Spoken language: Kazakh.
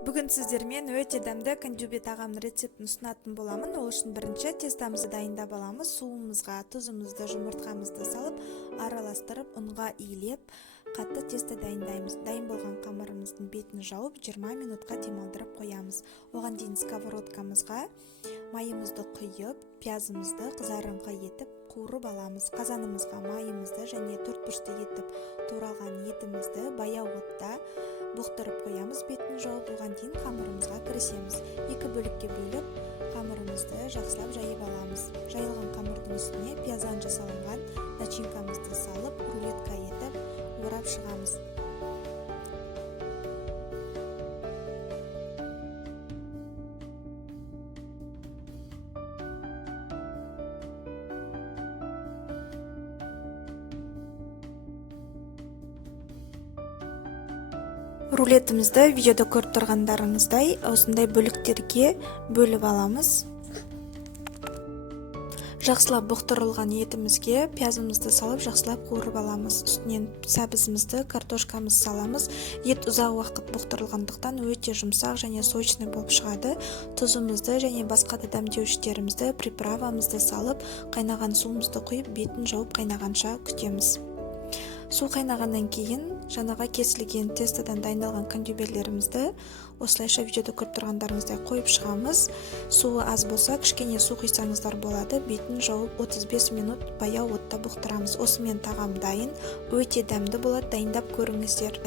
Бүгін сіздермен өте дәмді кандюбе тағамның рецептін ұсынатын боламын. Ол үшін бірінші тестамызды дайындап аламыз. Суымызға тұзымызды, жұмыртқамызды салып, араластырып, ұнға иілеп, қатты тесто дайындаймыз. Дайын болған қамырымыздың бетін жауып, 20 минутқа демалдырып қоямыз. Оған дейін сковородкамызға майымызды құйып, пиязымызды қызарыңқы етіп қуырып аламыз. Қазанымызға майымызды және 4 бұрышты етіп туралған етімізді баяу отта бұқтырып қоямыз. Бетін жауып, оған дейін қамырымызға кірісеміз. Екі бөлікке бөліп, қамырымызды жақсылап жайып аламыз. Жайылған қамырдың үстіне пияздан жасалынған начинкамызды салып, рулетка етіп орап шығамыз. Рулетімізді видеода көріп тұрғандарыңыздай осындай бөліктерге бөліп аламыз. Жақсылап бұқтырылған етімізге пиязымызды салып, жақсылап қуырып аламыз. Үстінен сәбізімізді, картошкамыз саламыз. Ет ұзақ уақыт бұқтырылғандықтан өте жұмсақ және сочный болып шығады. Тұзымызды және басқа да дәмдеуіштерімізді, приправамызды салып, қайнаған суымызды құйып, бетін жауып қайнағанша күтеміз. Су қайнағаннан кейін жаңаға кесілген тестодан дайындалған кандюбелерімізді осылайша видеода көріп тұрғандарыңыздай қойып шығамыз. Суы аз болса, кішкене су құйсаңыздар болады. Бетін жауып 35 минут баяу отта бұқтырамыз. Осымен тағам дайын. Өте дәмді болады. Дайындап көріңіздер.